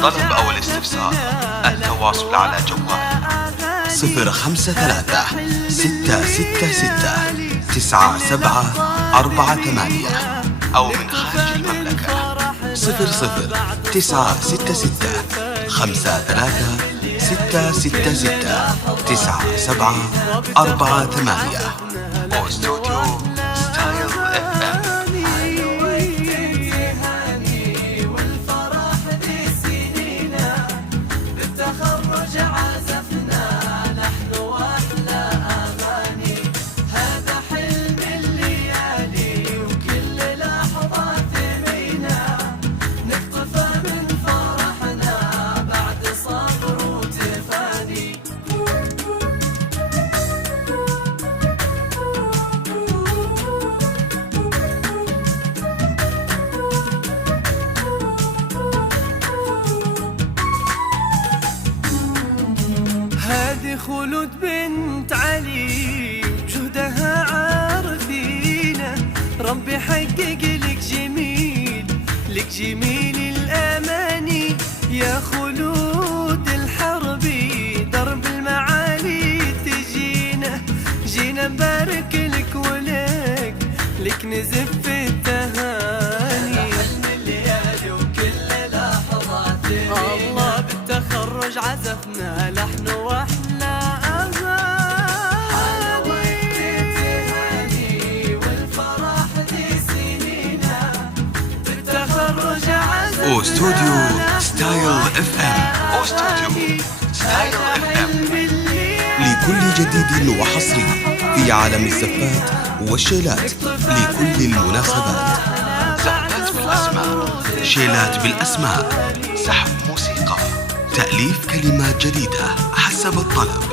للطلب أو الاستفسار التواصل على جوال 056-666-9748 أو من خارج المملكة 009-366-9748 أو استوديو ستايل اف ام. هذه خلود بنت علي وجهدها عارفينه، ربي حقق لك جميل، لك جميل الأماني يا خلود الحربي، درب المعالي تجينا، جينا نبارك لك ولك، لك نزف التهاني. حلم الليالي وكل لحظة الله بالتخرج عزفنا لحن واحلى اغاني، والفرح ذي سنينا بالتخرج عزفنا. استوديو ستايل اف ام. استوديو ستايل اف ام لكل جديد وحصري في عالم الزفات والشيلات لكل المناسبات. زفات بالأسماء، شيلات بالأسماء، سحب موسيقى، تأليف كلمات جديدة حسب الطلب.